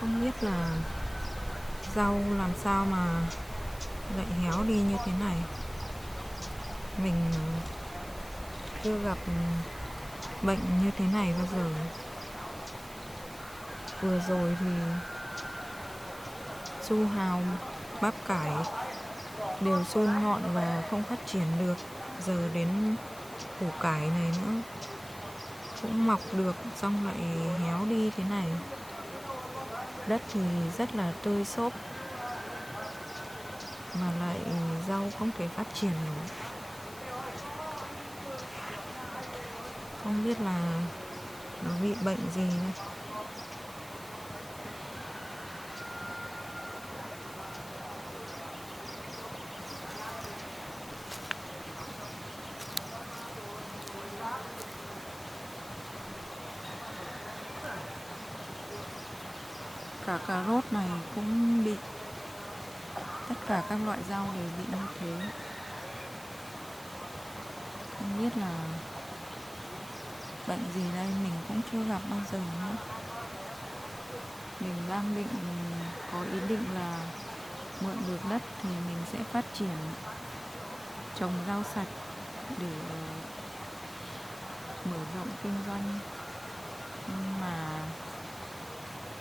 Không biết là rau làm sao mà lại héo đi như thế này. Mình chưa gặp bệnh như thế này bao giờ. Vừa rồi thì su hào, bắp cải đều xôn ngọn và không phát triển được. Giờ đến củ cải này nữa cũng mọc được xong lại héo đi thế này. Đất thì rất là tươi xốp mà lại rau không thể phát triển nổi. Không biết là nó bị bệnh gì nữa. Cả cà rốt này cũng bị, tất cả các loại rau đều bị như thế. Không biết là bệnh gì đây, mình cũng chưa gặp bao giờ nữa. Mình đang định, có ý định là mượn được đất thì mình sẽ phát triển trồng rau sạch để mở rộng kinh doanh. Nhưng mà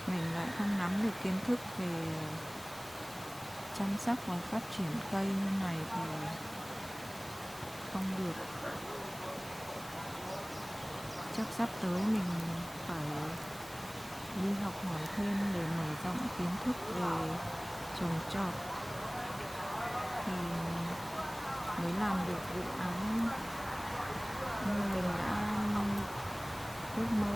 mình lại không nắm được kiến thức về chăm sóc và phát triển cây như này thì không được. Chắc sắp tới mình phải đi học hỏi thêm để mở rộng kiến thức về trồng trọt thì mới làm được dự án như mình đã ước mơ.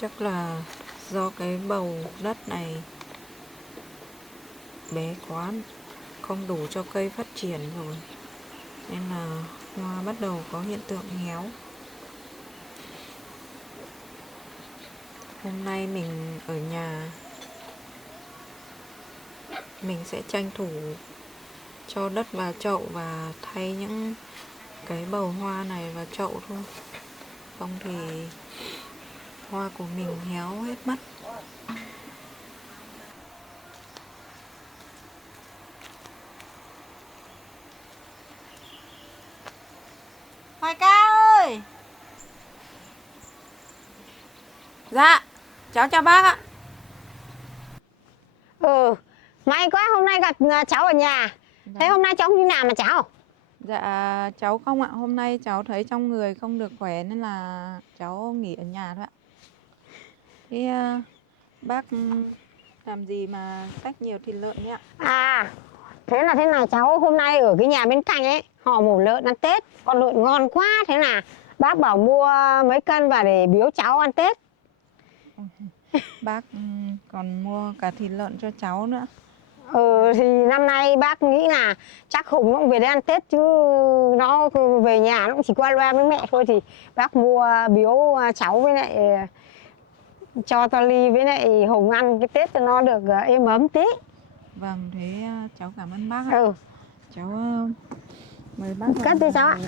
Chắc là do cái bầu đất này bé quá, không đủ cho cây phát triển rồi, nên là hoa bắt đầu có hiện tượng héo. Hôm nay mình ở nhà, mình sẽ tranh thủ cho đất vào chậu và thay những cái bầu hoa này vào chậu thôi. Không thì hoa của mình héo hết mất. Hoài ca ơi! Dạ, cháu chào bác ạ. May quá hôm nay gặp cháu ở nhà. Dạ. Thế hôm nay cháu không đi làm mà cháu? Dạ cháu không ạ, hôm nay cháu thấy trong người không được khỏe nên là cháu nghỉ ở nhà thôi ạ. Thế bác làm gì mà xách nhiều thịt lợn đấy ạ? Thế là thế này cháu, hôm nay ở cái nhà bên cạnh ấy họ mổ lợn ăn Tết, con lợn ngon quá, thế là bác bảo mua mấy cân vào để biếu cháu ăn Tết. Bác còn mua cả thịt lợn cho cháu nữa. Thì năm nay bác nghĩ là chắc Hùng nó cũng về đây ăn Tết chứ nó về nhà nó cũng chỉ qua loa với mẹ thôi, thì bác mua biếu cháu với lại cho Toly với lại Hùng ăn cái Tết cho nó được êm ấm tí. Vâng, thế cháu cảm ơn bác ạ. Cháu mời bác cất đi cháu ạ.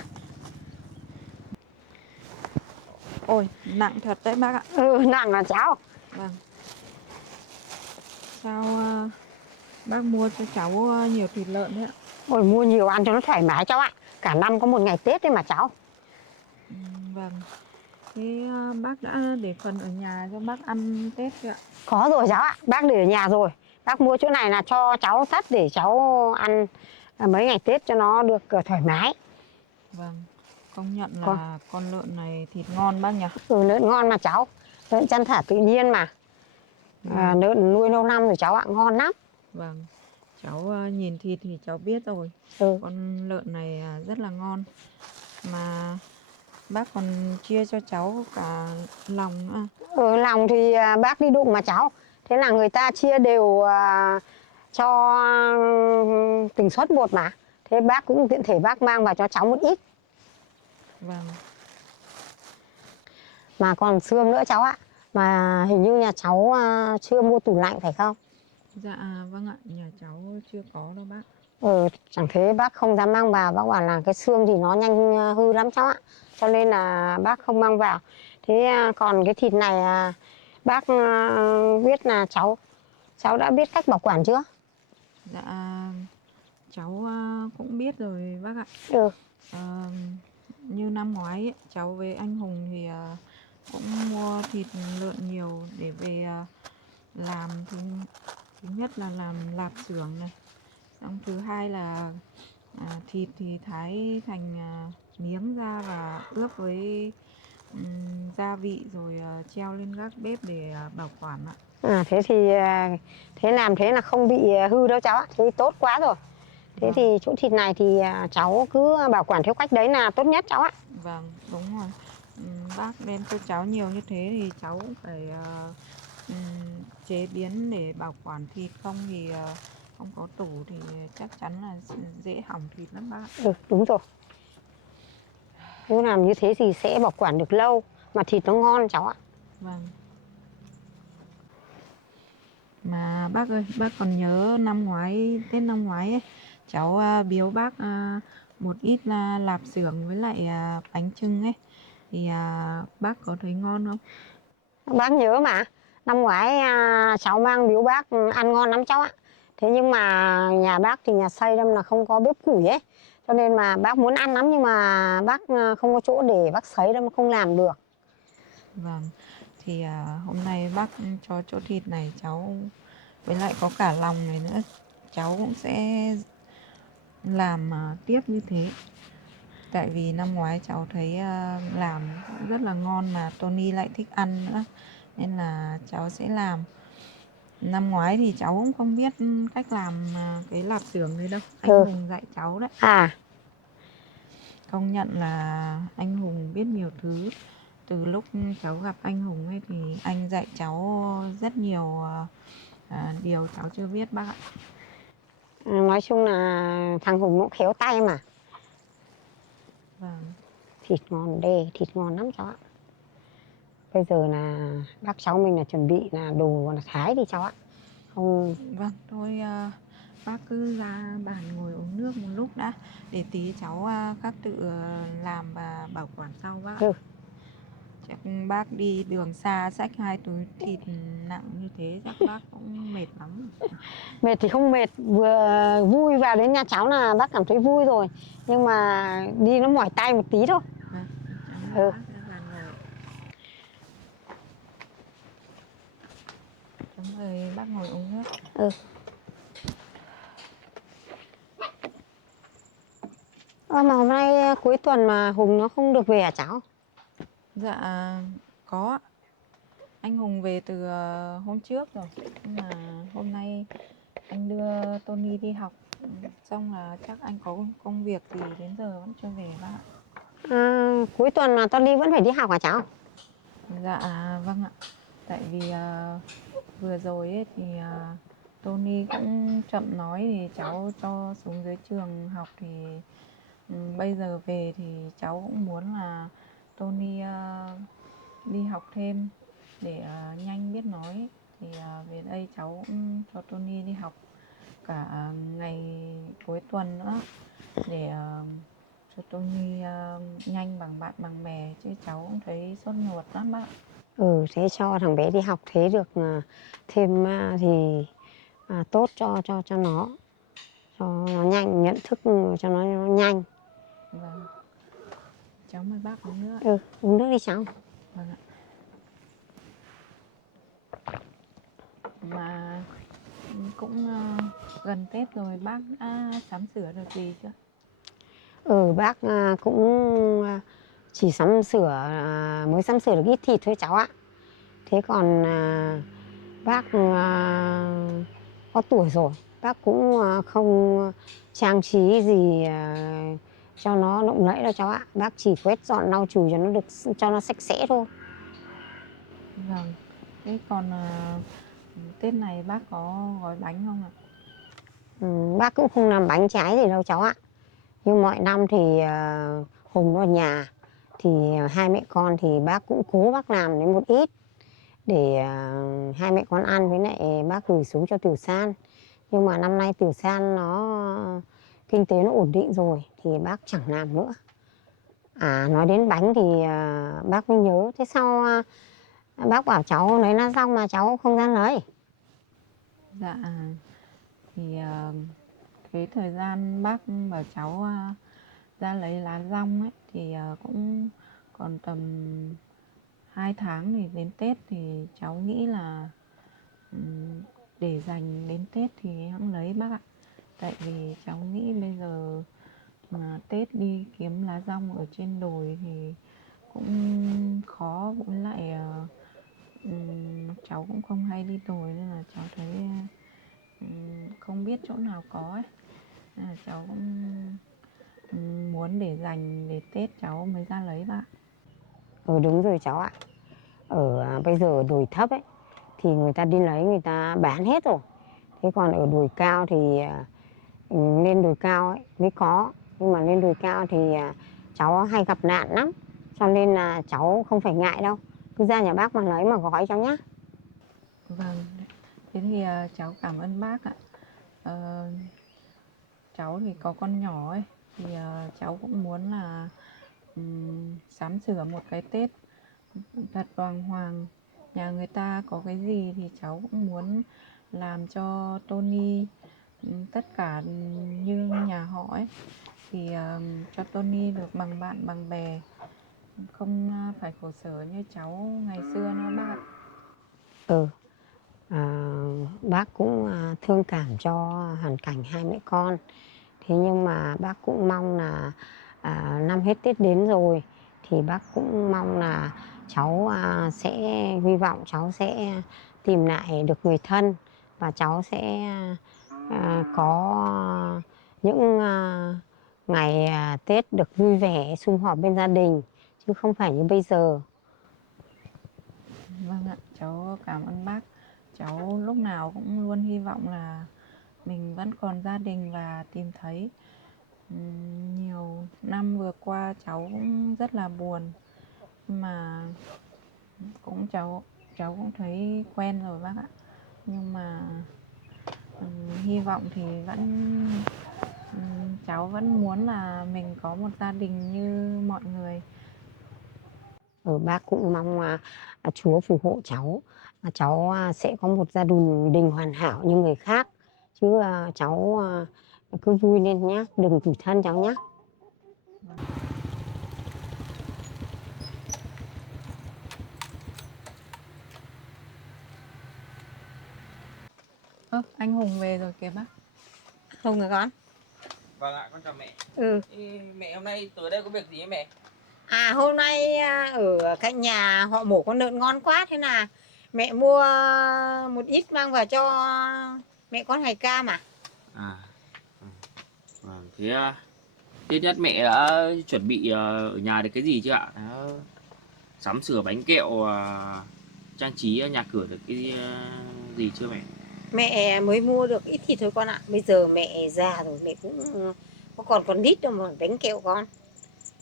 Ôi, nặng thật đấy bác ạ. Nặng là cháu. Vâng. Sao bác mua cho cháu nhiều thịt lợn đấy ạ? Ôi, mua nhiều ăn cho nó thoải mái cháu ạ. Cả năm có một ngày Tết đấy mà cháu. Vâng. Thế bác đã để phần ở nhà cho bác ăn Tết chưa ạ? Có rồi cháu ạ, bác để ở nhà rồi. Bác mua chỗ này là cho cháu thắt để cháu ăn mấy ngày Tết cho nó được thoải mái. Vâng, công nhận là con lợn này thịt ngon bác nhỉ? Lợn ngon mà cháu, lợn chăn thả tự nhiên mà. Lợn nuôi lâu năm rồi cháu ạ, ngon lắm. Vâng, cháu nhìn thịt thì cháu biết rồi. Con lợn này rất là ngon. Mà bác còn chia cho cháu cả lòng nữa. Lòng thì bác đi đụng mà cháu. Thế là người ta chia đều cho từng suất một mà. Thế bác cũng tiện thể bác mang vào cho cháu một ít. Vâng. Mà còn xương nữa cháu ạ. Mà hình như nhà cháu chưa mua tủ lạnh phải không? Dạ vâng ạ, nhà cháu chưa có đâu bác. Chẳng thế bác không dám mang vào, bác bảo là cái xương thì nó nhanh hư lắm cháu ạ. Cho nên là bác không mang vào. Thế còn cái thịt này bác biết là cháu đã biết cách bảo quản chưa? Dạ cháu cũng biết rồi bác ạ. Như năm ngoái ấy, cháu với anh Hùng thì cũng mua thịt lợn nhiều để về làm. Thứ nhất là làm lạp xưởng này, xong thứ hai là thịt thì thái thành miếng ra và ướp với gia vị rồi treo lên gác bếp để bảo quản ạ. Thế thì thế làm thế là không bị hư đâu cháu ạ, thế thì tốt quá rồi. Thế thì chỗ thịt này thì cháu cứ bảo quản theo cách đấy là tốt nhất cháu ạ. Vâng, đúng rồi. Bác đem cho cháu nhiều như thế thì cháu cũng phải chế biến để bảo quản thịt, không thì không có tủ thì chắc chắn là dễ hỏng thịt lắm bác. Đúng rồi. Nếu làm như thế thì sẽ bảo quản được lâu mà thịt nó ngon cháu ạ. Vâng. Mà bác ơi, bác còn nhớ năm ngoái, Tết năm ngoái ấy, cháu biếu bác một ít lạp xưởng với lại bánh chưng ấy, thì bác có thấy ngon không? Bác nhớ mà, năm ngoái cháu mang biếu bác ăn ngon lắm cháu ạ. Thế nhưng mà nhà bác thì nhà xây đâm là không có bếp củi ấy. Cho nên mà bác muốn ăn lắm nhưng mà bác không có chỗ để bác sấy đâm không làm được. Vâng, thì hôm nay bác cho chỗ thịt này cháu, với lại có cả lòng này nữa, cháu cũng sẽ làm tiếp như thế. Tại vì năm ngoái cháu thấy làm rất là ngon mà Tony lại thích ăn nữa, nên là cháu sẽ làm. Năm ngoái thì cháu cũng không biết cách làm cái lạp xưởng đấy đâu, anh Hùng dạy cháu đấy. À, Công nhận là anh Hùng biết nhiều thứ. Từ lúc cháu gặp anh Hùng ấy thì anh dạy cháu rất nhiều điều cháu chưa biết bác ạ. nói chung là thằng Hùng cũng khéo tay mà. Vâng. Thịt ngon đê, thịt ngon lắm cháu ạ. Bây giờ là bác cháu mình là chuẩn bị là đồ là thái đi cháu ạ. Không. Vâng, thôi bác cứ ra bàn ngồi uống nước một lúc đã, để tí cháu các tự làm và bảo quản sau bác ạ. Ừ. Chắc bác đi đường xa xách 2 túi thịt nặng như thế chắc bác cũng mệt lắm. Mệt thì không mệt, vừa vui vào đến nhà cháu là bác cảm thấy vui rồi. Nhưng mà đi nó mỏi tay một tí thôi. Vâng, Ừ. bác ra bàn ngồi. Cháu mời bác ngồi uống nước. Ừ. Mà hôm nay cuối tuần mà Hùng nó không được về hả cháu? Dạ có ạ. Anh Hùng về từ hôm trước rồi, nhưng mà hôm nay anh đưa Tony đi học xong là chắc anh có công việc gì đến giờ vẫn chưa về bác ạ. Cuối tuần mà Tony vẫn phải đi học hả cháu? Dạ vâng ạ. Tại vì vừa rồi ấy thì Tony cũng chậm nói thì cháu cho xuống dưới trường học, thì bây giờ về thì cháu cũng muốn là Tony đi học thêm để nhanh biết nói. Thì về đây cháu cũng cho Tony đi học cả ngày cuối tuần nữa, để cho Tony nhanh bằng bạn bằng bè, chứ cháu cũng thấy sốt ruột lắm bác ạ. Thế cho thằng bé đi học thế được thêm thì tốt cho nó. Cho nó nhanh, nhận thức cho nó nhanh. Vâng. Cháu mời bác uống nước ạ. Uống nước đi cháu. Vâng ạ. Mà cũng gần Tết rồi, bác đã sắm sửa được gì chưa? Bác cũng chỉ sắm sửa, mới sắm sửa được ít thịt thôi cháu ạ. Thế còn bác có tuổi rồi, bác cũng không trang trí gì cho nó lộng lẫy đâu cháu ạ. Bác chỉ quét dọn lau chùi cho nó được, cho nó sạch sẽ thôi. Vâng. Thế còn Tết này bác có gói bánh không ạ? Bác cũng không làm bánh trái gì đâu cháu ạ. Như mọi năm thì Hùng nó ở nhà thì hai mẹ con thì bác cũng cố bác làm đến một ít để hai mẹ con ăn, với lại bác gửi xuống cho Tiểu San. Nhưng mà năm nay Tiểu San nó kinh tế nó ổn định rồi thì bác chẳng làm nữa. Nói đến bánh thì bác mới nhớ. Thế sao bác bảo cháu lấy lá rong mà cháu không ra lấy? Dạ thì cái thời gian bác bảo cháu ra lấy lá rong ấy thì cũng còn tầm 2 tháng thì đến Tết, thì cháu nghĩ là để dành đến Tết thì hẵng lấy bác ạ. Tại vì cháu nghĩ bây giờ mà Tết đi kiếm lá rong ở trên đồi thì cũng khó, với lại cháu cũng không hay đi đồi nên là cháu thấy không biết chỗ nào có ấy. Nên là cháu cũng muốn để dành để Tết cháu mới ra lấy bác. Đúng rồi cháu ạ. Bây giờ ở đồi thấp ấy thì người ta đi lấy, người ta bán hết rồi. Thế còn ở đồi cao thì lên đồi cao ấy mới có. Nhưng mà lên đồi cao thì cháu hay gặp nạn lắm, cho nên là cháu không phải ngại đâu, cứ ra nhà bác mà lấy mà gói cháu nhá. Vâng, thế thì cháu cảm ơn bác ạ. Cháu thì có con nhỏ ấy, thì cháu cũng muốn là sắm sửa một cái Tết thật đàng hoàng. Nhà người ta có cái gì thì cháu cũng muốn làm cho Tony tất cả như nhà họ ấy, thì cho Tony được bằng bạn bằng bè, không phải khổ sở như cháu ngày xưa nữa bác ạ. Ừ, bác cũng thương cảm cho hoàn cảnh hai mẹ con. Thế nhưng mà bác cũng mong là năm hết Tết đến rồi thì bác cũng mong là cháu sẽ hy vọng cháu sẽ tìm lại được người thân và cháu sẽ có những ngày Tết được vui vẻ sum họp bên gia đình chứ không phải như bây giờ. Vâng ạ, cháu cảm ơn bác. Cháu lúc nào cũng luôn hy vọng là mình vẫn còn gia đình và tìm thấy. Nhiều năm vừa qua cháu cũng rất là buồn, nhưng mà cháu cũng thấy quen rồi bác ạ. Nhưng mà hy vọng thì cháu vẫn muốn là mình có một gia đình như mọi người. Bác cũng mong Chúa phù hộ cháu, cháu sẽ có một gia đình hoàn hảo như người khác, chứ cháu cứ vui lên nhé, đừng tủi thân cháu nhé. Anh Hùng về rồi kìa bác. Không rồi con. Vâng ạ, con chào mẹ. Ừ. Mẹ hôm nay tới đây có việc gì ấy mẹ? Hôm nay ở cạnh nhà họ mổ con lợn ngon quá, thế là mẹ mua một ít mang vào cho mẹ con Hoài Ca mà. Vâng, thế Tết nhất mẹ đã chuẩn bị ở nhà được cái gì chưa ạ? Đã sắm sửa bánh kẹo, trang trí nhà cửa được cái gì chưa mẹ? Mẹ mới mua được ít thịt thôi con ạ. Bây giờ mẹ già rồi, mẹ cũng có còn con nít đâu mà bánh kẹo con.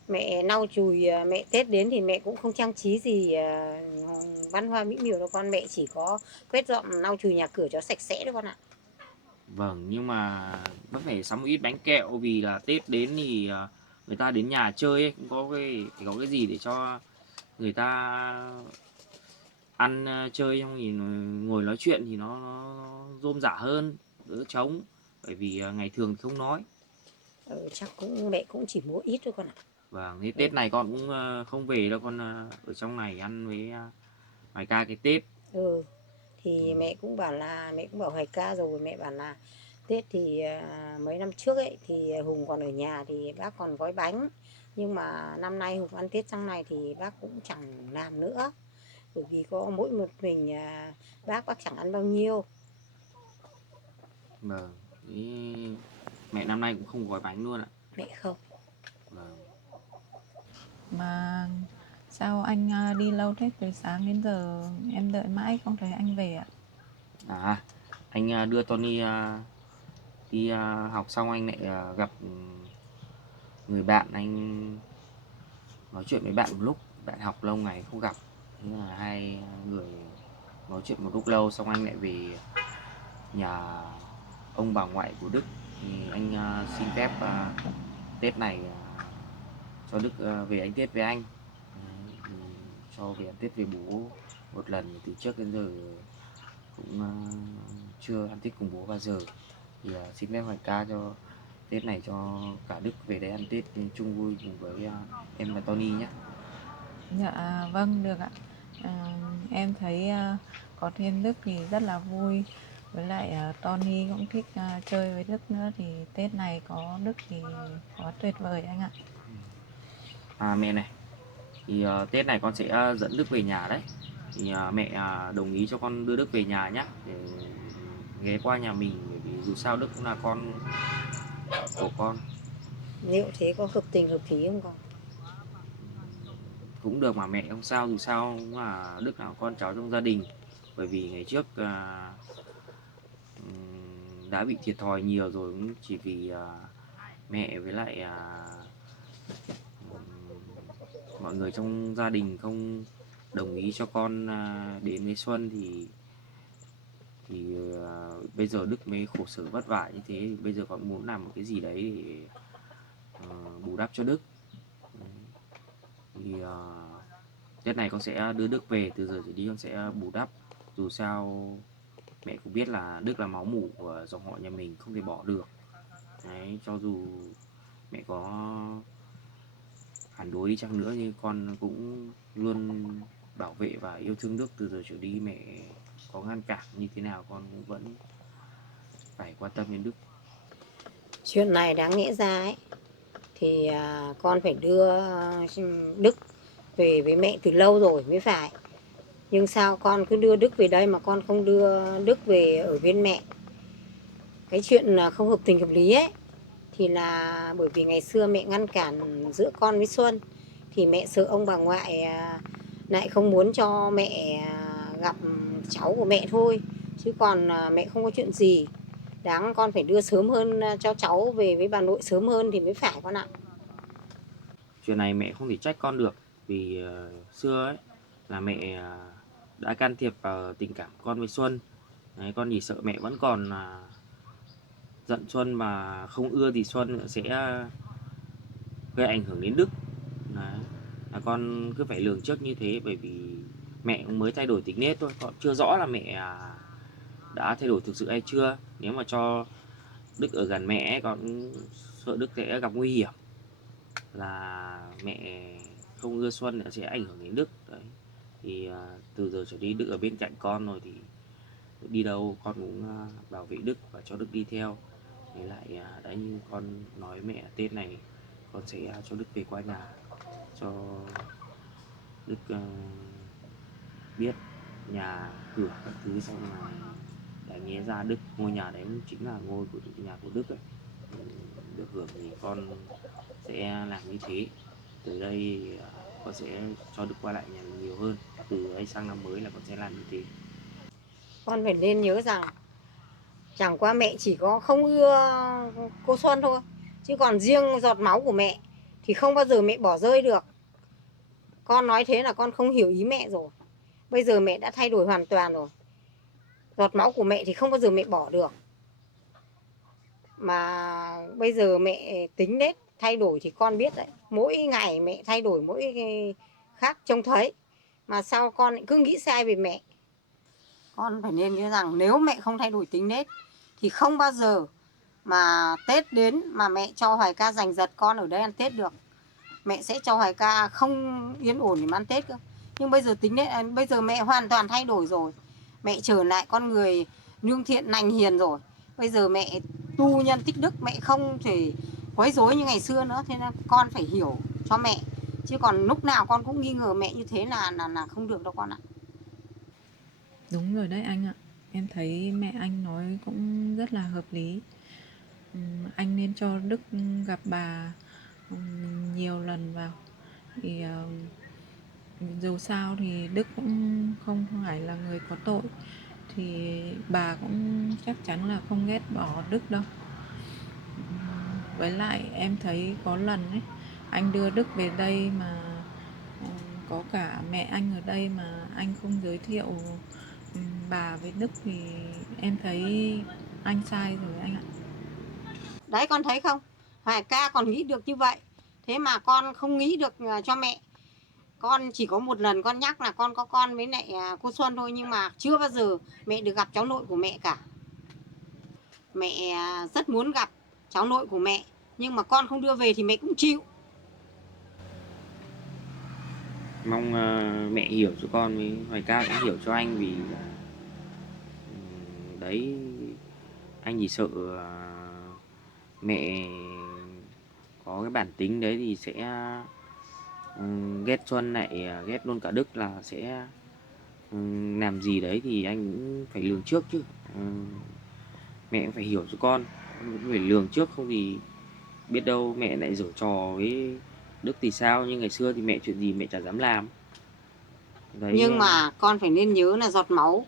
Mẹ lau chùi, mẹ Tết đến thì mẹ cũng không trang trí gì văn hoa mỹ miều đâu con. Mẹ chỉ có quét dọn lau chùi nhà cửa cho sạch sẽ thôi con ạ. Vâng, nhưng mà vẫn phải sắm một ít bánh kẹo vì là Tết đến thì người ta đến nhà chơi ấy, cũng có phải có cái gì để cho người ta ăn chơi xong thì ngồi nói chuyện thì nó rôm rả hơn, đỡ trống, bởi vì ngày thường thì không nói. Chắc mẹ cũng chỉ mua ít thôi con ạ. Vâng, thế Tết này con cũng không về đâu, con ở trong này ăn với Hoài Ca cái Tết. Thì mẹ cũng bảo Hoài Ca rồi, mẹ bảo là Tết thì mấy năm trước ấy thì Hùng còn ở nhà thì bác còn gói bánh, nhưng mà năm nay Hùng ăn Tết trong này thì bác cũng chẳng làm nữa, bởi vì có mỗi một mình bác chẳng ăn bao nhiêu. Vâng, thế mẹ năm nay cũng không gói bánh luôn ạ. Mẹ không. Vâng. Mà sao anh đi lâu thế, từ sáng đến giờ em đợi mãi không thấy anh về ạ? Anh đưa Tony đi học xong anh lại gặp người bạn, anh nói chuyện với bạn một lúc, bạn học lâu ngày không gặp, thế là hai người nói chuyện một lúc lâu xong anh lại về nhà ông bà ngoại của Đức. Thì anh xin phép Tết này cho Đức về ăn Tết với anh. Đấy, cho về ăn Tết với bố một lần, từ trước đến giờ cũng chưa ăn Tết cùng bố bao giờ. Thì xin phép Hoài Ca cho Tết này cho cả Đức về đây ăn Tết chung vui cùng với em và Tony nhé. Dạ vâng, được ạ. Em thấy có thêm Đức thì rất là vui. Với lại Tony cũng thích chơi với Đức nữa, thì Tết này có Đức thì quá tuyệt vời anh ạ. Mẹ này, thì Tết này con sẽ dẫn Đức về nhà đấy. Thì mẹ đồng ý cho con đưa Đức về nhà nhé, để ghé qua nhà mình, bởi vì dù sao Đức cũng là con của con. Liệu thế có hợp tình hợp lý không con? Cũng được mà mẹ, không sao, dù sao cũng là Đức là con cháu trong gia đình. Bởi vì ngày trước đã bị thiệt thòi nhiều rồi, cũng chỉ vì mẹ với lại mọi người trong gia đình không đồng ý cho con đến với Xuân thì bây giờ Đức mới khổ sở vất vả như thế. Bây giờ con muốn làm một cái gì đấy để bù đắp cho Đức. Thì Tết này con sẽ đưa Đức về, từ giờ trở đi con sẽ bù đắp. Dù sao mẹ cũng biết là Đức là máu mủ của dòng họ nhà mình, không thể bỏ được. Đấy, cho dù mẹ có phản đối đi chăng nữa nhưng con cũng luôn bảo vệ và yêu thương Đức. Từ giờ trở đi mẹ có ngăn cản như thế nào con cũng vẫn phải quan tâm đến Đức. Chuyện này đáng nghĩa ra ấy thì con phải đưa Đức về với mẹ từ lâu rồi mới phải. Nhưng sao con cứ đưa Đức về đây mà con không đưa Đức về ở bên mẹ? Cái chuyện không hợp tình hợp lý ấy thì là bởi vì ngày xưa mẹ ngăn cản giữa con với Xuân, thì mẹ sợ ông bà ngoại lại không muốn cho mẹ gặp cháu của mẹ thôi, chứ còn mẹ không có chuyện gì. Đáng con phải đưa sớm hơn, cho cháu về với bà nội sớm hơn thì mới phải con ạ. Chuyện này mẹ không thể trách con được, vì xưa ấy là mẹ đã can thiệp vào tình cảm con với Xuân. Đấy, con chỉ sợ mẹ vẫn còn giận Xuân mà không ưa thì Xuân sẽ gây ảnh hưởng đến Đức. Đấy, là con cứ phải lường trước như thế, bởi vì mẹ cũng mới thay đổi tính nết thôi, còn chưa rõ là mẹ đã thay đổi thực sự hay chưa. Nếu mà cho Đức ở gần mẹ ấy, con sợ Đức sẽ gặp nguy hiểm, là mẹ không ưa Xuân sẽ ảnh hưởng đến Đức. Đấy, thì từ giờ trở đi Đức ở bên cạnh con rồi thì đi đâu con cũng bảo vệ Đức và cho Đức đi theo. Với lại đấy, như con nói mẹ Tết này con sẽ cho Đức về qua nhà cho Đức biết nhà cửa các thứ, xong là để nghe ra Đức ngôi nhà đấy cũng chính là ngôi của nhà của Đức ấy. Được hưởng thì con sẽ làm như thế. Từ đây con sẽ cho Đức qua lại nhà nhiều hơn. Từ đây sang năm mới là con sẽ làm như thế. Con phải nên nhớ rằng chẳng qua mẹ chỉ có không ưa cô Xuân thôi, chứ còn riêng giọt máu của mẹ thì không bao giờ mẹ bỏ rơi được. Con nói thế là con không hiểu ý mẹ rồi. Bây giờ mẹ đã thay đổi hoàn toàn rồi. Giọt máu của mẹ thì không bao giờ mẹ bỏ được. Mà bây giờ mẹ tính nết thay đổi thì con biết đấy. Mỗi ngày mẹ thay đổi mỗi khác trông thấy. Mà sao con lại cứ nghĩ sai về mẹ? Con phải nên nhớ rằng nếu mẹ không thay đổi tính nết thì không bao giờ mà Tết đến mà mẹ cho Hoài Ca giành giật con ở đây ăn Tết được. Mẹ sẽ cho Hoài Ca không yên ổn để ăn Tết cơ. Nhưng bây giờ tính nết, bây giờ mẹ hoàn toàn thay đổi rồi. Mẹ trở lại con người lương thiện lành hiền rồi. Bây giờ mẹ tu nhân tích đức, mẹ không thể quấy rối như ngày xưa nữa. Thế nên con phải hiểu cho mẹ. Chứ còn lúc nào con cũng nghi ngờ mẹ như thế là không được đâu con ạ. Đúng rồi đấy anh ạ. Em thấy mẹ anh nói cũng rất là hợp lý. Anh nên cho Đức gặp bà nhiều lần vào. Thì dù sao thì Đức cũng không phải là người có tội, thì bà cũng chắc chắn là không ghét bỏ Đức đâu. Với lại em thấy có lần ấy, anh đưa Đức về đây mà có cả mẹ anh ở đây mà anh không giới thiệu bà với Đức thì em thấy anh sai rồi anh ạ. Đấy con thấy không? Hoài Ca còn nghĩ được như vậy. Thế mà con không nghĩ được cho mẹ. Con chỉ có một lần con nhắc là con có con với lại cô Xuân thôi. Nhưng mà chưa bao giờ mẹ được gặp cháu nội của mẹ cả. Mẹ rất muốn gặp cháu nội của mẹ. Nhưng mà con không đưa về thì mẹ cũng chịu. Mong mẹ hiểu cho con, với Hoài Ca cũng hiểu cho anh, vì đấy, anh chỉ sợ mẹ có cái bản tính đấy thì sẽ ghét Xuân lại ghét luôn cả Đức, là sẽ làm gì đấy thì anh cũng phải lường trước chứ. Mẹ cũng phải hiểu cho con cũng phải lường trước, không thì biết đâu mẹ lại giở trò với Đức thì sao. Nhưng ngày xưa thì mẹ chuyện gì mẹ chả dám làm đấy. Nhưng mà con phải nên nhớ là giọt máu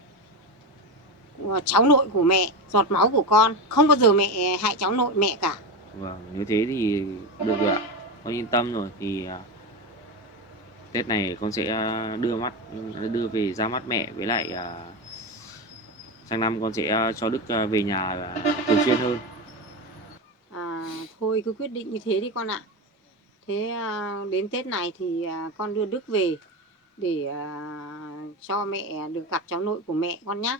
cháu nội của mẹ, giọt máu của con, không bao giờ mẹ hại cháu nội mẹ cả. Vâng, nếu thế thì được rồi ạ, con yên tâm rồi. Thì Tết này con sẽ đưa về ra mắt mẹ, với lại sang năm con sẽ cho Đức về nhà thường xuyên hơn. Thôi cứ quyết định như thế đi con ạ. Thế đến Tết này thì con đưa Đức về để cho mẹ được gặp cháu nội của mẹ con nhé.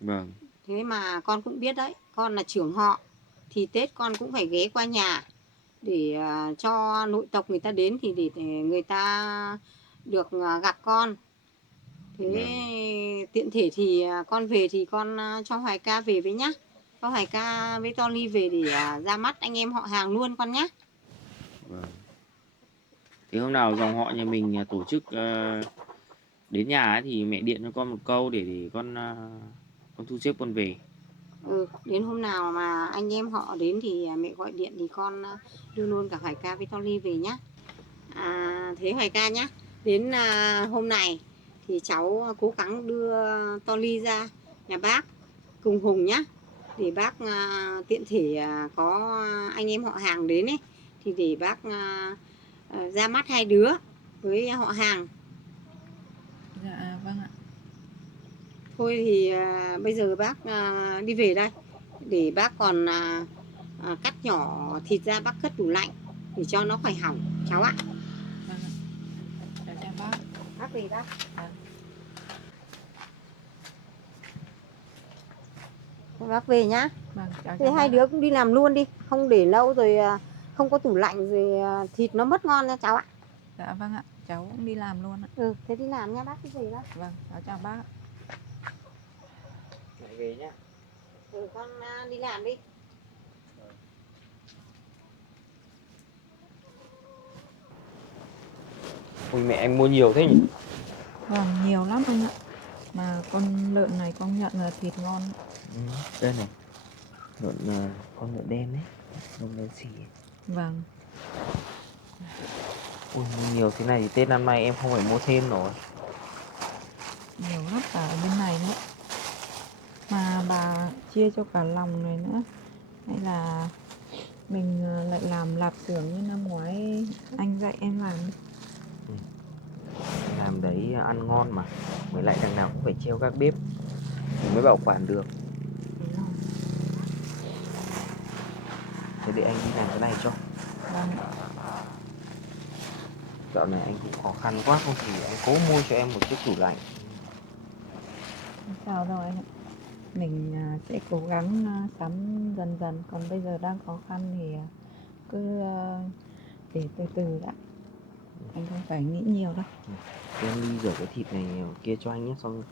Vâng. Thế mà con cũng biết đấy, con là trưởng họ thì Tết con cũng phải ghé qua nhà để cho nội tộc người ta đến thì để người ta được gặp con. Thế tiện thể thì con về thì con cho Hoài ca về với nhá. Cho Hoài ca với Tony về để ra mắt anh em họ hàng luôn con nhá. Vâng. Thế hôm nào dòng họ nhà mình tổ chức đến nhà ấy, thì mẹ điện cho con một câu để con thu xếp con về. Đến hôm nào mà anh em họ đến thì mẹ gọi điện thì con đưa luôn cả Hoài ca với Tony về nhá. Thế Hoài ca nhá. Đến hôm này thì cháu cố gắng đưa Tony ra nhà bác cùng Hùng nhá. Để bác tiện thể có anh em họ hàng đến ấy thì để bác ra mắt hai đứa với họ hàng. Dạ vâng ạ. Thôi thì bây giờ bác đi về đây để bác còn cắt nhỏ thịt ra, bác cất tủ lạnh để cho nó khỏi hỏng cháu ạ. Vâng ạ. Cháu chào bác. Bác về bác. Vâng. Thôi bác về nhá. Vâng, cháu Thế chào hai bác. đứa cũng đi làm luôn đi, không để lâu rồi không có tủ lạnh rồi thịt nó mất ngon nha cháu ạ. Dạ vâng ạ, cháu cũng đi làm luôn ạ. Thế đi làm nha bác, đi về bác. Vâng, cháu chào bác ạ. Mẹ về nhá. Con đi làm đi. Ôi mẹ anh mua nhiều thế nhỉ? Vâng, nhiều lắm anh ạ. Mà con lợn này công nhận là thịt ngon. Đây này. Con lợn đen đấy. Lông đen xỉ. Vâng. Ui, mua nhiều thế này thì Tết năm nay em không phải mua thêm rồi. Nhiều lắm cả ở bên này nữa. Mà bà chia cho cả lòng này nữa. Hay là mình lại làm lạp xưởng như năm ngoái anh dạy em làm đi. Làm đấy ăn ngon mà. Với lại đằng nào cũng phải treo các bếp thì mới bảo quản được. Đúng rồi. Thế để anh đi làm cái này cho. Vâng. Dạo này anh cũng khó khăn quá, không thì anh cố mua cho em một chiếc tủ lạnh. Sao rồi anh ạ. Mình sẽ cố gắng sắm dần dần. Còn bây giờ đang khó khăn thì cứ để từ từ đã. Anh không phải nghĩ nhiều đâu. Em đi rửa cái thịt này kia cho anh nhé, xong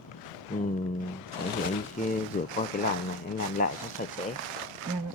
anh thì anh kia rửa qua cái làng này, em làm lại cho sạch sẽ. Vâng ạ.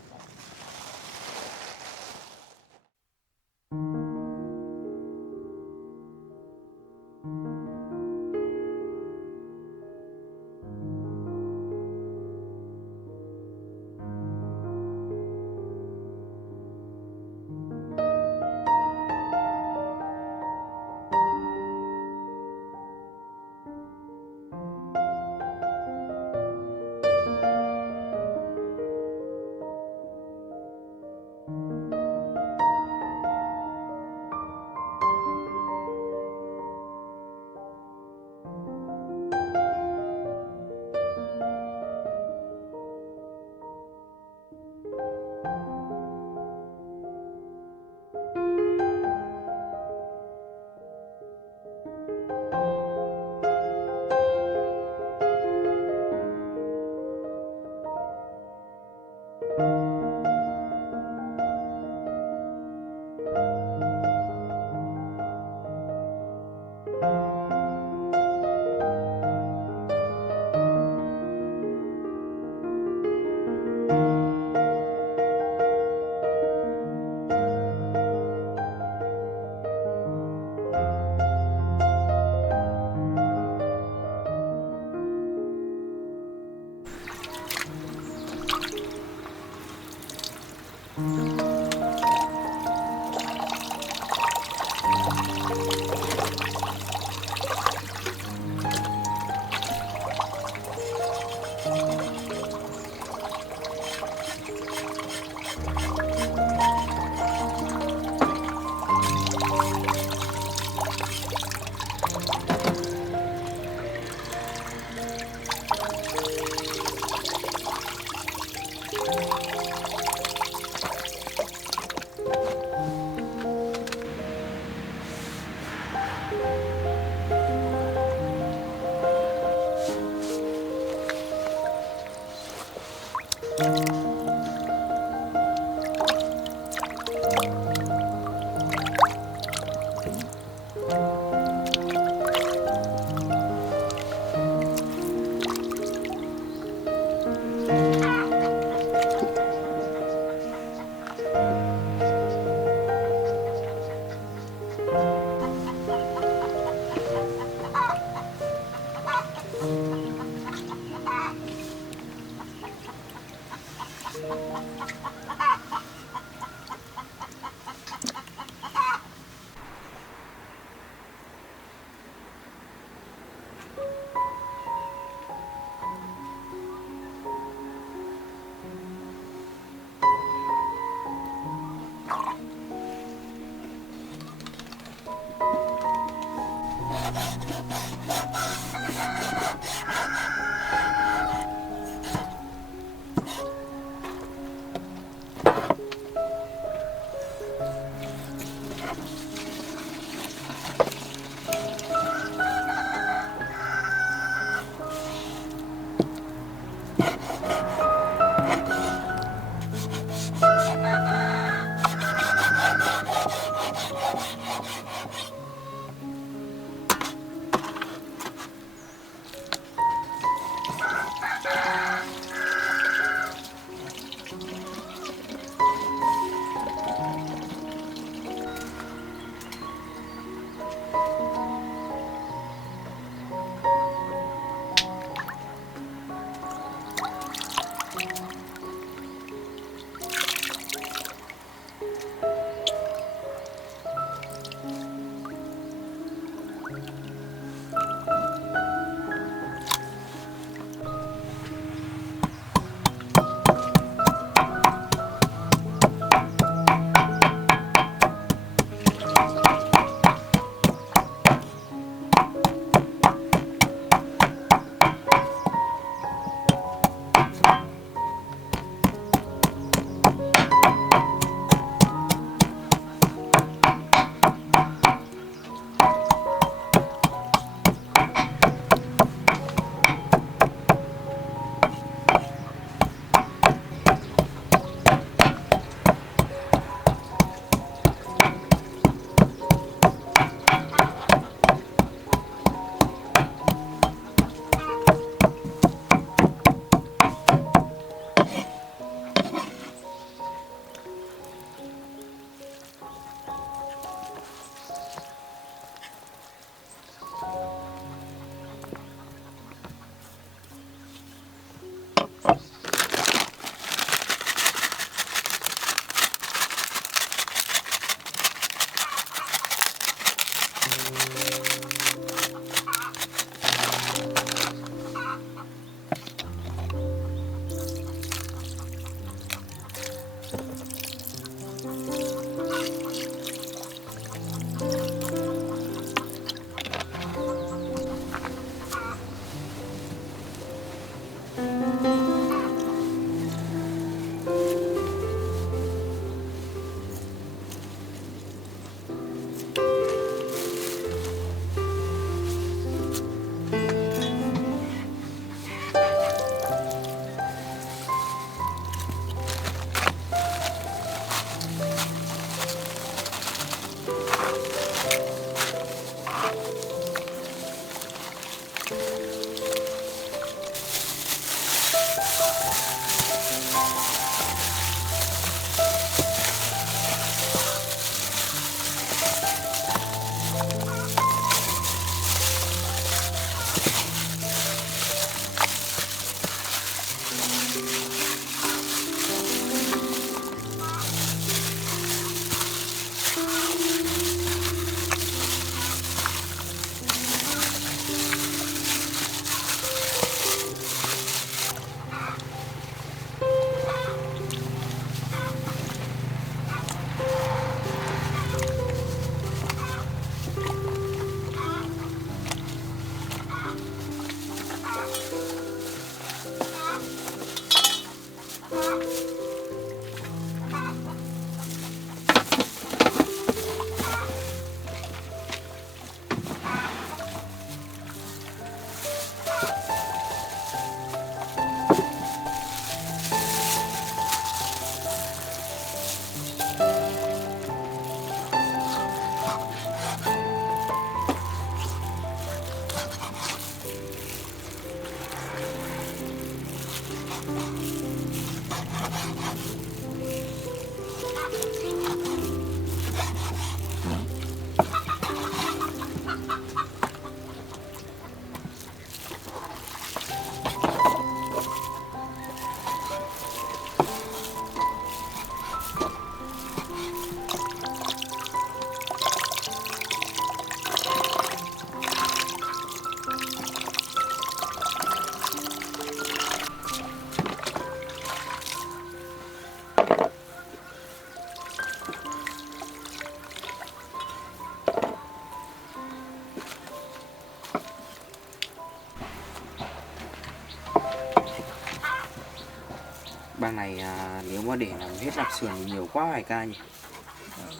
Bang này nếu mà để làm hết lạp sườn thì nhiều quá Hải ca nhỉ.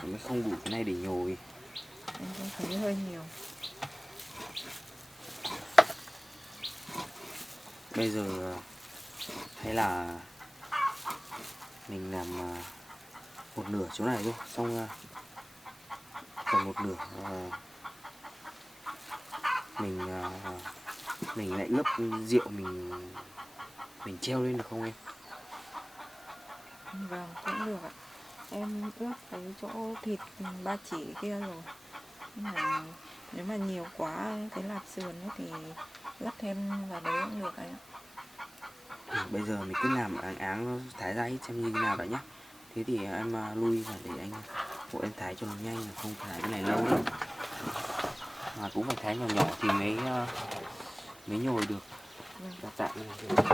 Mới không đủ cái này để nhồi. Em cũng thấy hơi nhiều. Bây giờ hay là mình làm một nửa chỗ này thôi, xong còn một nửa mình lại ướp rượu, mình treo lên được không em? Vâng, cũng được ạ. Em ướp cái chỗ thịt ba chỉ kia rồi. Nhưng mà nếu mà nhiều quá cái lạp sườn ấy thì ướp thêm vào đấy cũng được anh ạ. Bây giờ mình cứ làm áng nó thái ra hết xem như thế nào đã nhá. Thế thì em lui và để anh hộ em thái cho nó nhanh, là không thái cái này lâu đâu. Mà cũng phải thái nhỏ nhỏ thì mới nhồi được. Vâng. Dạng như này.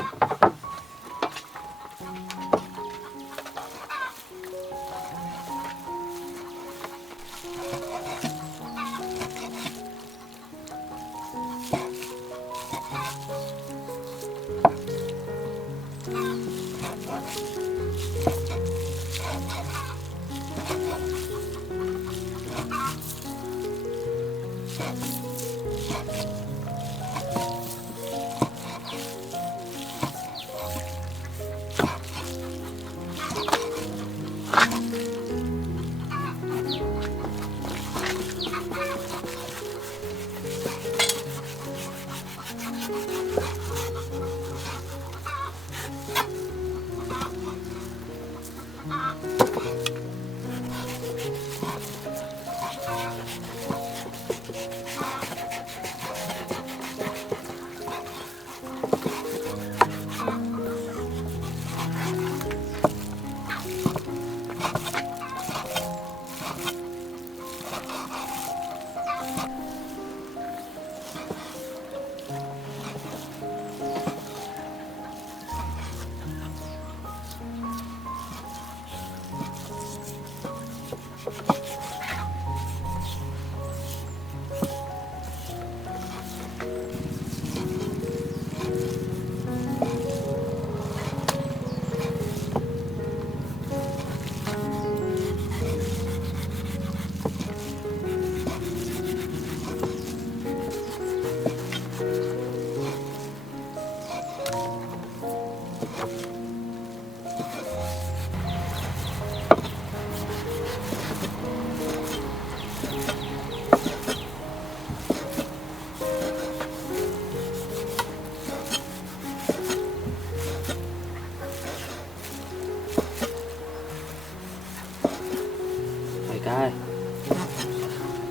Cái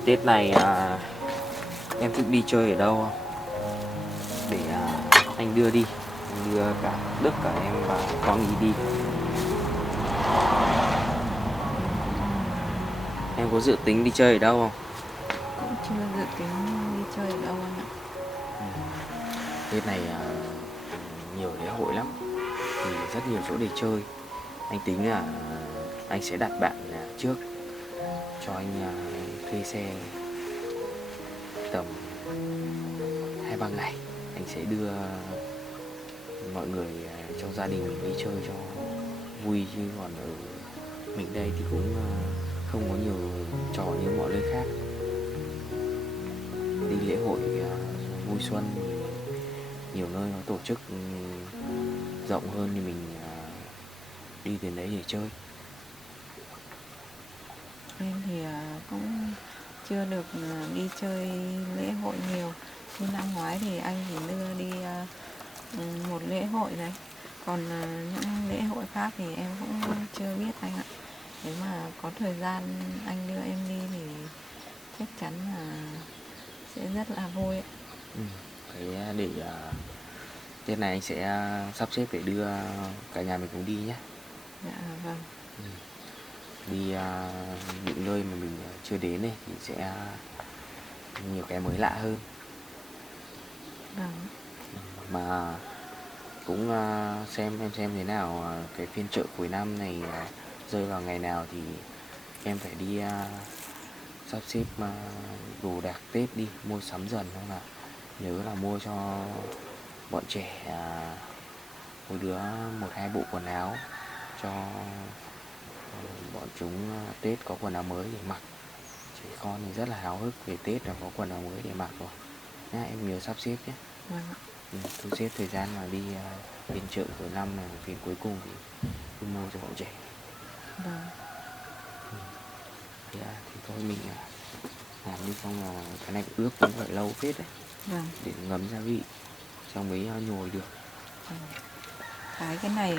Tết này em thích đi chơi ở đâu không? Để anh đưa đi, anh đưa cả Đức, cả em và con đi đi. Em có dự tính đi chơi ở đâu không? Cũng chưa dự tính đi chơi ở đâu anh ạ. Tết này nhiều lễ hội lắm, thì rất nhiều chỗ để chơi. Anh tính là anh sẽ đặt bạn trước, cho anh thuê xe tầm 2-3 ngày. Anh sẽ đưa mọi người trong gia đình mình đi chơi cho vui, chứ còn ở mình đây thì cũng không có nhiều trò như mọi nơi khác. Đi lễ hội vui xuân thì nhiều nơi nó tổ chức rộng hơn, thì mình đi đến đấy để chơi. Em thì cũng chưa được đi chơi lễ hội nhiều. Như năm ngoái thì anh chỉ đưa đi một lễ hội đấy. Còn những lễ hội khác thì em cũng chưa biết anh ạ. Nếu mà có thời gian anh đưa em đi thì chắc chắn là sẽ rất là vui ạ. Thế để Tết này anh sẽ sắp xếp để đưa cả nhà mình cùng đi nhé. Dạ vâng. Đi những nơi mà mình chưa đến này thì sẽ nhiều cái mới lạ hơn. Vâng. Mà cũng em xem thế nào cái phiên chợ cuối năm này rơi vào ngày nào thì em phải đi sắp xếp đồ đạc Tết đi, mua sắm dần, không là nhớ là mua cho bọn trẻ mỗi đứa 1-2 bộ quần áo cho bọn chúng Tết có quần áo mới để mặc. Trẻ con thì rất là háo hức về Tết là có quần áo mới để mặc rồi nhá. Em nhớ sắp xếp nhé. Thu xếp thời gian mà đi phiên chợ cuối năm này, phiên cuối cùng thì thu mua cho bọn trẻ. Thì thôi mình làm như không là cái này ướp cũng phải lâu phết đấy. Để ngấm gia vị xong mới nhồi được. Thái cái này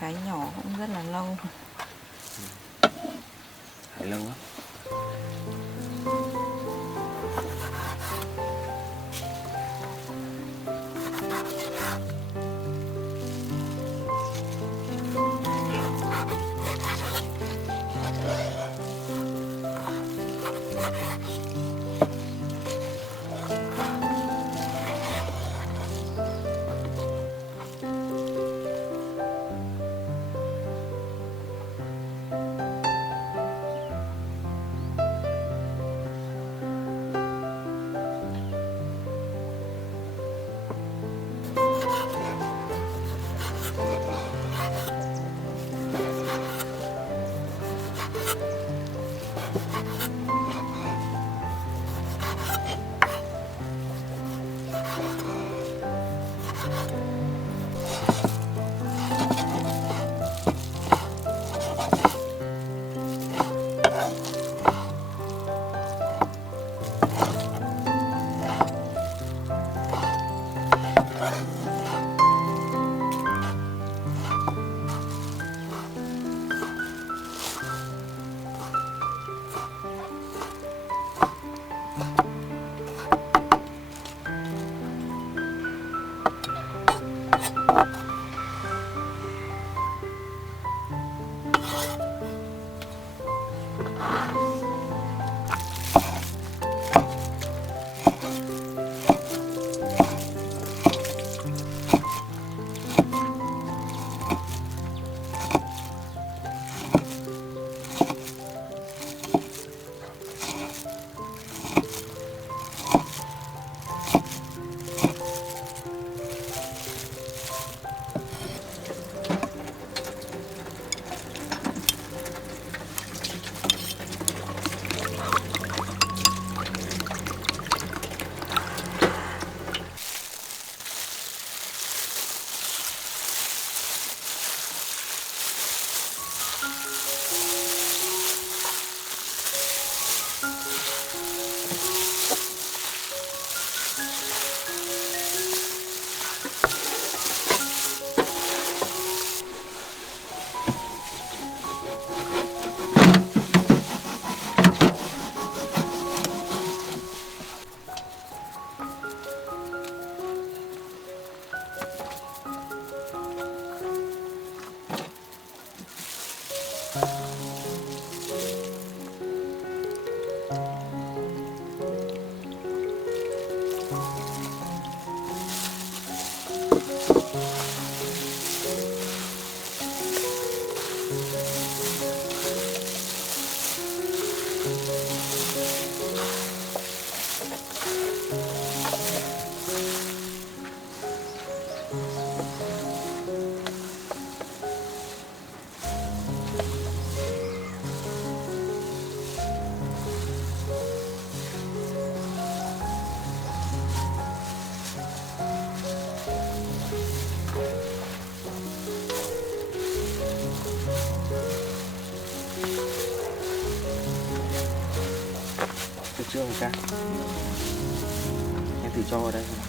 thái nhỏ cũng rất là lâu. Thái lâu á. Được chưa Hồng Ca? Em thử cho vào đây xem nào.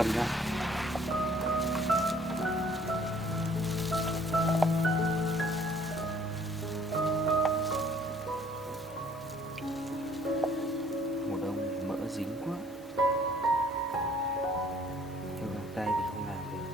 cầm ra. Mùa đông mỡ dính quá, cho găng tay thì không làm được.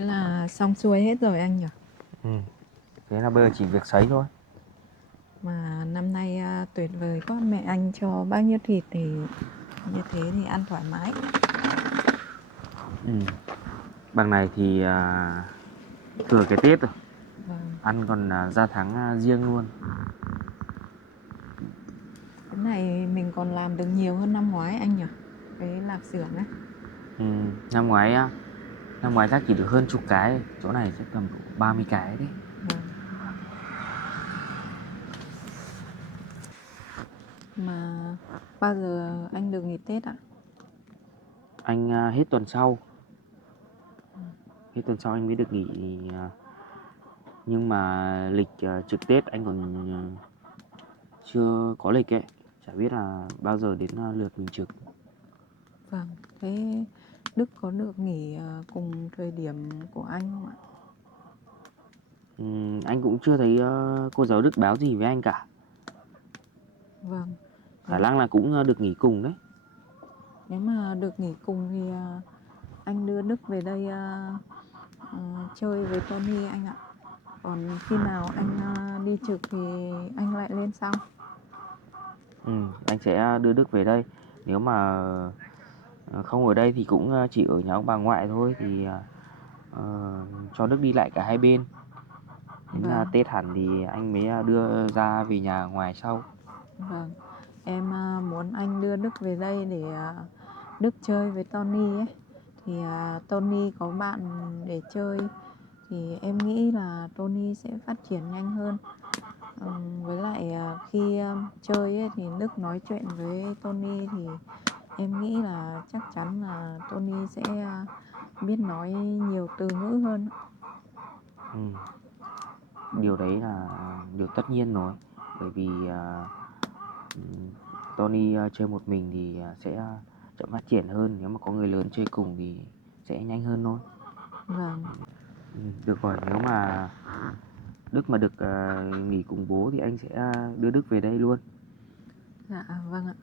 Thế là xong xuôi hết rồi anh nhỉ? Ừ. Thế là bây giờ chỉ việc sấy thôi. Mà năm nay tuyệt vời quá, mẹ anh cho bao nhiêu thịt thì như thế thì ăn thoải mái. Ừ. Bằng này thì thừa cái Tết rồi, Vâng. ăn còn ra tháng riêng luôn. Cái này mình còn làm được nhiều hơn năm ngoái anh nhỉ? Cái lạp xưởng ấy. Ừ. Năm ngoái chắc chỉ được hơn chục cái, chỗ này sẽ tầm độ 30 cái đấy. Vâng. Mà bao giờ anh được nghỉ Tết ạ? Anh hết tuần sau. Hết tuần sau anh mới được nghỉ. Nhưng mà lịch trực Tết anh còn chưa có lịch ấy. Chả biết là bao giờ đến lượt mình trực. Vâng. Thế Đức có được nghỉ cùng thời điểm của anh không ạ? Anh cũng chưa thấy cô giáo Đức báo gì với anh cả. Vâng. Khả năng là cũng được nghỉ cùng đấy. Nếu mà được nghỉ cùng thì anh đưa Đức về đây chơi với Tony anh ạ. Còn khi nào anh đi trực thì anh lại lên sau. Anh sẽ đưa Đức về đây. Nếu mà không ở đây thì cũng chỉ ở nhà ông bà ngoại thôi. Thì cho Đức đi lại cả hai bên. Đến Vâng. Tết hẳn thì anh mới đưa ra về nhà ngoài sau. Vâng. Em muốn anh đưa Đức về đây để Đức chơi với Tony ấy. Thì Tony có bạn để chơi thì em nghĩ là Tony sẽ phát triển nhanh hơn. Với lại khi chơi ấy, thì Đức nói chuyện với Tony thì em nghĩ là chắc chắn là Tony sẽ biết nói nhiều từ ngữ hơn. Điều đấy là điều tất nhiên rồi. Bởi vì Tony chơi một mình thì sẽ chậm phát triển hơn. Nếu mà có người lớn chơi cùng thì sẽ nhanh hơn thôi. Vâng. Được rồi, nếu mà Đức mà được nghỉ cùng bố thì anh sẽ đưa Đức về đây luôn. Dạ vâng ạ.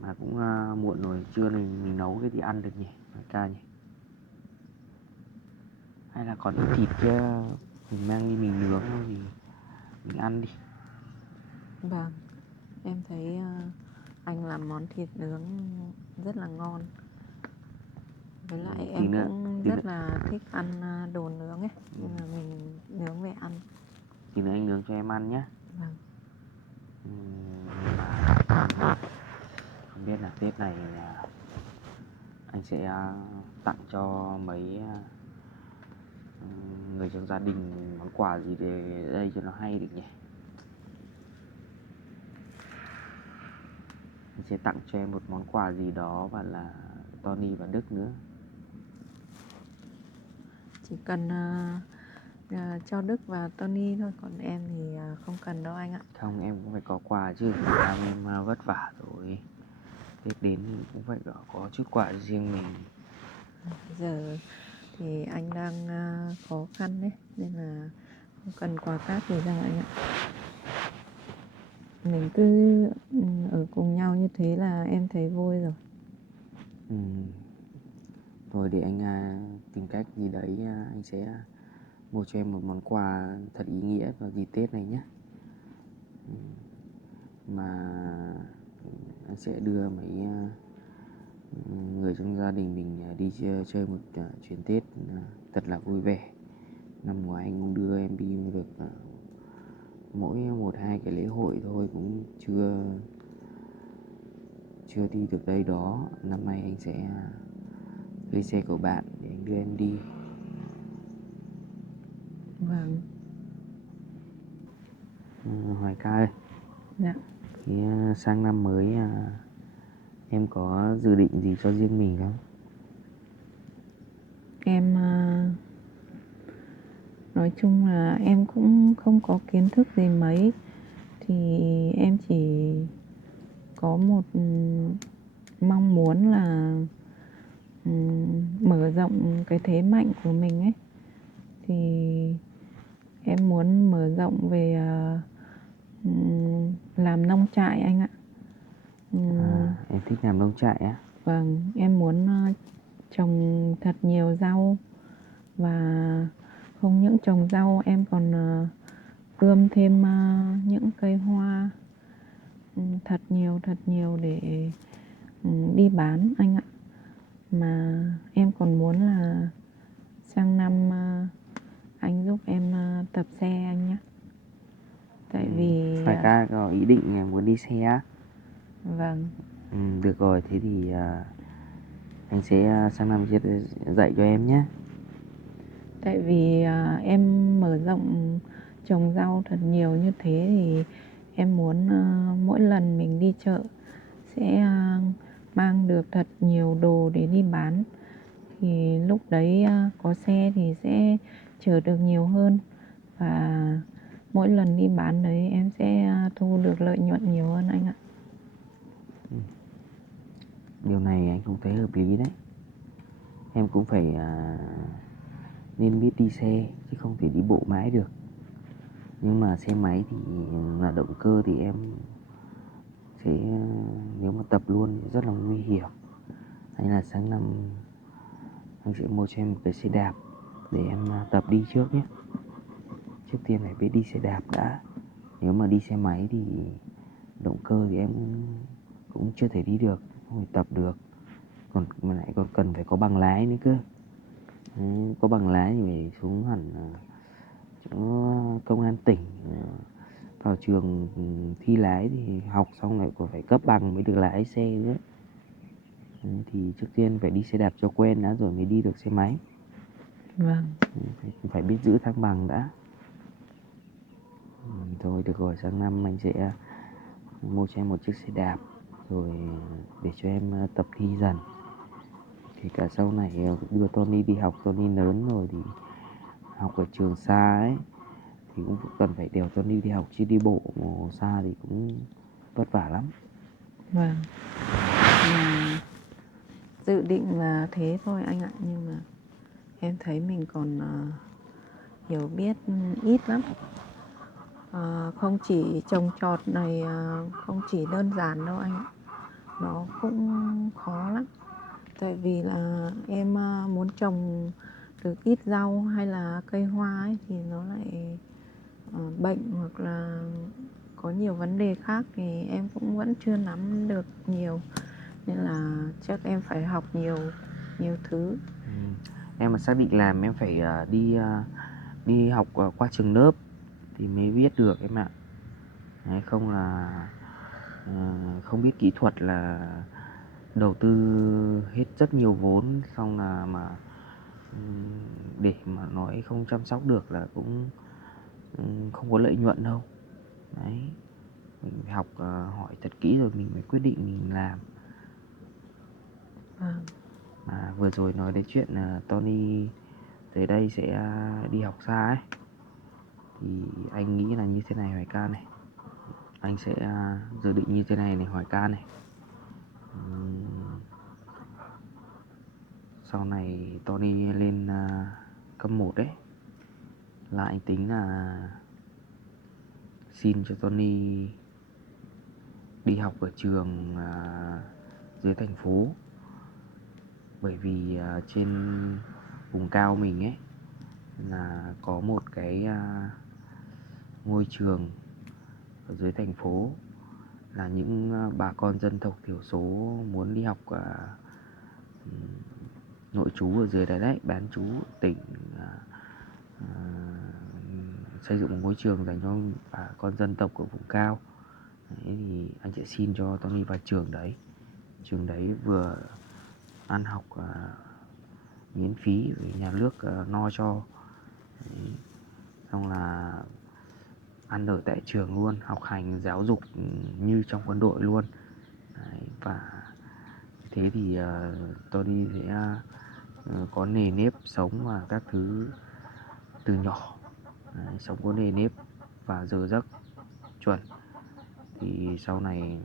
Mà cũng muộn rồi, trưa này mình nấu cái gì ăn được nhỉ, ca nhỉ? Hay là còn ít thịt kia mình mang đi mình nướng thôi thì mình ăn đi. Vâng. Em thấy anh làm món thịt nướng rất là ngon. Với lại Tí em nữa, cũng tí rất nữa, là thích ăn đồ nướng ấy. Nên là mình nướng về ăn. tí nữa anh nướng cho em ăn nhé. Vâng. Mà không biết là Tết này anh sẽ tặng cho mấy người trong gia đình món quà gì để đây cho nó hay được nhỉ? Anh sẽ tặng cho em một món quà gì đó và là Tony và Đức nữa. Chỉ cần cho Đức và Tony thôi. Còn em thì không cần đâu anh ạ. Không, em cũng phải có quà chứ, em vất vả rồi. Tết đến thì cũng phải có chút quà riêng mình. Giờ thì anh đang khó khăn đấy. Nên là không cần quà cáp gì đâu anh ạ. Mình cứ ở cùng nhau như thế là em thấy vui rồi. Thôi để anh tìm cách gì đấy anh sẽ mua cho em một món quà thật ý nghĩa vào dịp Tết này nhé. Mà anh sẽ đưa mấy người trong gia đình mình đi chơi một chuyến Tết thật là vui vẻ. Năm ngoái anh cũng đưa em đi được mỗi 1-2 cái lễ hội thôi, cũng chưa đi được đây đó. Năm nay anh sẽ thuê xe của bạn để anh đưa em đi. Vâng. Hoài ca ơi. Dạ. Thì sang năm mới em có dự định gì cho riêng mình không? Em nói chung là em cũng không có kiến thức gì mấy. Thì em chỉ có một mong muốn là mở rộng cái thế mạnh của mình ấy. Thì em muốn mở rộng về làm nông trại anh ạ. Em thích làm nông trại á? Vâng, em muốn trồng thật nhiều rau, và không những trồng rau em còn ươm thêm những cây hoa thật nhiều để đi bán anh ạ. Mà em còn muốn là sang năm anh giúp em tập xe anh nhé. Tại vì Hoài ca có ý định muốn đi xe á? vâng, Được rồi, thế thì anh sẽ sang năm sẽ dạy cho em nhé. tại vì em mở rộng trồng rau thật nhiều như thế thì em muốn mỗi lần mình đi chợ sẽ mang được thật nhiều đồ để đi bán. Thì lúc đấy có xe thì sẽ chở được nhiều hơn, và mỗi lần đi bán đấy em sẽ thu được lợi nhuận nhiều hơn anh ạ. Điều này anh cũng thấy hợp lý đấy. Em cũng phải nên biết đi xe chứ không thể đi bộ mãi được. Nhưng mà xe máy thì là động cơ thì em sẽ nếu mà tập luôn thì rất là nguy hiểm. Hay là sáng năm anh sẽ mua cho em một cái xe đạp để em tập đi trước nhé. Trước tiên phải biết đi xe đạp đã. Nếu mà đi xe máy thì động cơ thì em cũng chưa thể đi được, không thể tập được. Còn mà lại còn cần phải có bằng lái nữa cơ. Đấy, có bằng lái thì phải xuống hẳn chỗ công an tỉnh, vào trường thi lái thì học xong lại còn phải cấp bằng mới được lái xe nữa. Đấy, thì trước tiên phải đi xe đạp cho quen đã rồi mới đi được xe máy. Vâng. Phải biết giữ thăng bằng đã. Thôi được rồi, sang năm anh sẽ mua cho em một chiếc xe đạp rồi để cho em tập thi dần. Thì cả sau này đưa Tony đi học, Tony lớn rồi thì học ở trường xa ấy thì cũng cần phải đèo Tony đi học, chứ đi bộ xa thì cũng vất vả lắm. Vâng. Mà dự định là thế thôi anh ạ, nhưng mà em thấy mình còn hiểu biết ít lắm. Không chỉ trồng trọt này không chỉ đơn giản đâu anh ạ, nó cũng khó lắm. Tại vì là em muốn trồng được ít rau hay là cây hoa ấy, thì nó lại bệnh hoặc là có nhiều vấn đề khác thì em cũng vẫn chưa nắm được nhiều, nên là chắc em phải học nhiều thứ. Em mà xác định làm em phải đi học qua trường lớp thì mới biết được em ạ. Đấy, không là không biết kỹ thuật là đầu tư hết rất nhiều vốn xong là mà để mà nói không chăm sóc được là cũng không có lợi nhuận đâu. Đấy, mình phải học hỏi thật kỹ rồi mình mới quyết định mình làm. Mà vừa rồi nói đến chuyện Tony tới đây sẽ đi học xa ấy, thì anh nghĩ là như thế này Hoài Ca này. Anh sẽ dự định như thế này này Hoài Ca này. Sau này Tony lên cấp 1 đấy là anh tính là xin cho Tony đi học ở trường dưới thành phố. Bởi vì trên vùng cao mình ấy là có một cái ngôi trường ở dưới thành phố, là những bà con dân tộc thiểu số muốn đi học nội trú ở dưới đấy bán trú tỉnh xây dựng một ngôi trường dành cho bà con dân tộc ở vùng cao. Đấy, thì anh sẽ xin cho Tony vào trường đấy. Trường đấy vừa ăn học miễn phí, rồi nhà nước no cho. Đấy, xong là ăn ở tại trường luôn, học hành giáo dục như trong quân đội luôn. Đấy, và thế thì Tony sẽ có nề nếp sống và các thứ từ nhỏ. Đấy, sống có nề nếp và giờ giấc chuẩn. Thì sau này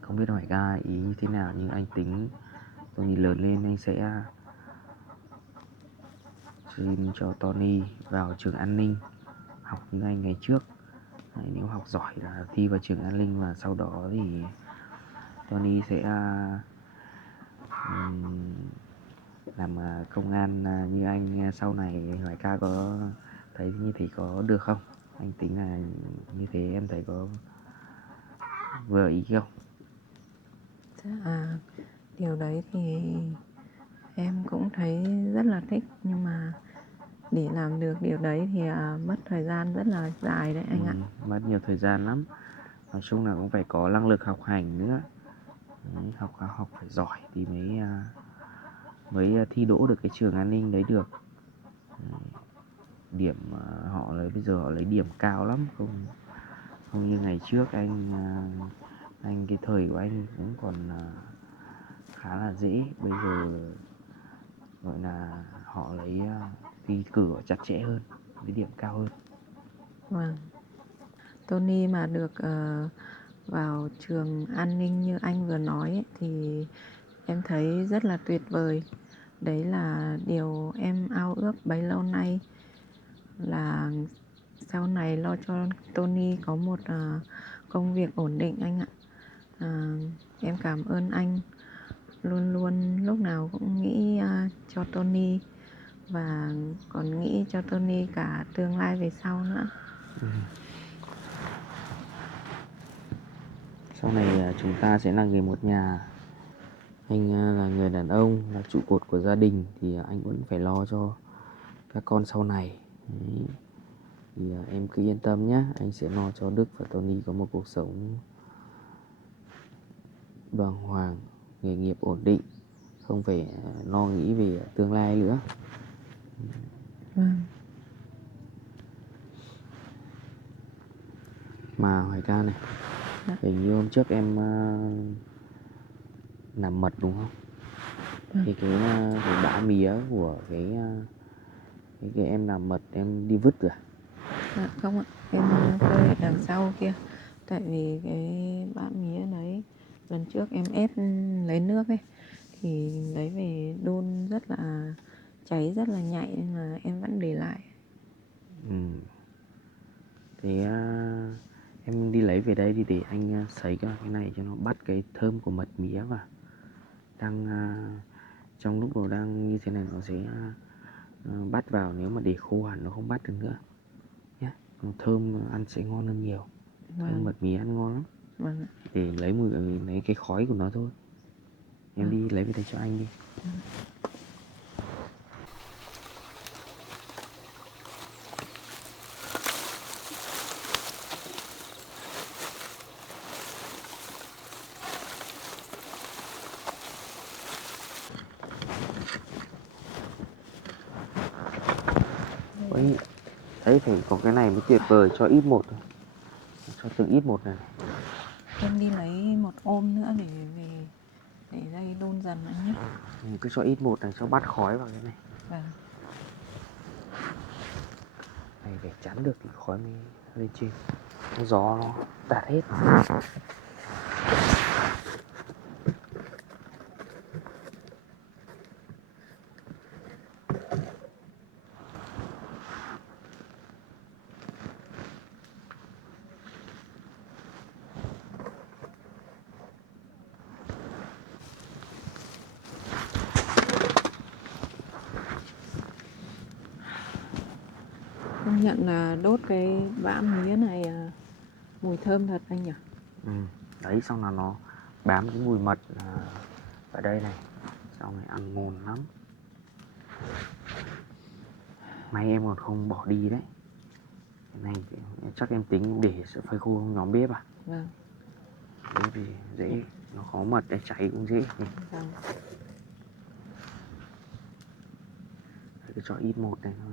không biết Hoài Ca ý như thế nào, nhưng anh tính Tony lớn lên anh sẽ xin cho Tony vào trường an ninh học như anh ngày trước. Đấy, nếu học giỏi là thi vào trường an ninh, và sau đó thì Tony sẽ làm công an như anh sau này Hoài ca có thấy như thế có được không? Anh tính là như thế em thấy có vừa ý không? Dạ, điều đấy thì em cũng thấy rất là thích, nhưng mà để làm được điều đấy thì mất thời gian rất là dài đấy anh ạ. Mất nhiều thời gian lắm. Nói chung là cũng phải có năng lực học hành nữa. Đấy, học phải giỏi thì mới thi đỗ được cái trường an ninh đấy được. Đấy, điểm họ lấy bây giờ họ lấy điểm cao lắm, không như ngày trước anh cái thời của anh cũng còn khá là dễ, bây giờ gọi là họ lấy thi cử chặt chẽ hơn, lấy điểm cao hơn. Vâng. Tony mà được vào trường an ninh như anh vừa nói ấy, thì em thấy rất là tuyệt vời. Đấy là điều em ao ước bấy lâu nay, là sau này lo cho Tony có một công việc ổn định anh ạ. Em cảm ơn anh luôn luôn lúc nào cũng nghĩ cho Tony, và còn nghĩ cho Tony cả tương lai về sau nữa. Sau này chúng ta sẽ là người một nhà. Anh là người đàn ông, là trụ cột của gia đình, thì anh vẫn phải lo cho các con sau này. Đấy. Thì em cứ yên tâm nhé, anh sẽ lo cho Đức và Tony có một cuộc sống bàng hoàng, nghề nghiệp ổn định, không phải lo nghĩ về tương lai nữa. Vâng. Mà Hoài ca này, Dạ. hình như hôm trước em làm mật đúng không? Thì cái bã mía của cái em làm mật em đi vứt rồi à? Dạ, không ạ, em phơi ở đằng sau kia. Tại vì cái bã mía đấy lần trước em ép lấy nước ấy, thì lấy về đun rất là cháy, rất là nhạy, nên là em vẫn để lại. Thế em đi lấy về đây đi để anh sấy cái này cho nó bắt cái thơm của mật mía vào. Đang trong lúc nó đang như thế này nó sẽ bắt vào, nếu mà để khô hẳn nó không bắt được nữa nhé. Nó thơm, ăn sẽ ngon hơn nhiều. Thơm mật mía ăn ngon lắm. Vâng. Để lấy mùi, lấy cái khói của nó thôi. Em đi lấy về đây cho anh đi. Ôi, đấy phải có cái này mới tuyệt vời, cho ít một thôi. Cho từng ít một này. Em đi lấy một ôm nữa để về để đây đun dần anh nhé. Cứ cho ít một này cho bắt khói vào cái này. Vâng. Này phải chắn được thì khói mới lên trên. Gió nó tạt hết. Công nhận là đốt cái bã mía này mùi thơm thật anh nhỉ. Đấy, xong là nó bám cái mùi mật ở đây này, xong rồi ăn ngon lắm. May em còn không bỏ đi đấy. Cái này chắc em tính để sẽ phơi khô trong nhóm bếp à? Vâng. Đấy thì dễ, nó khó mật để cháy cũng dễ. Vâng. Cứ cho ít một này thôi.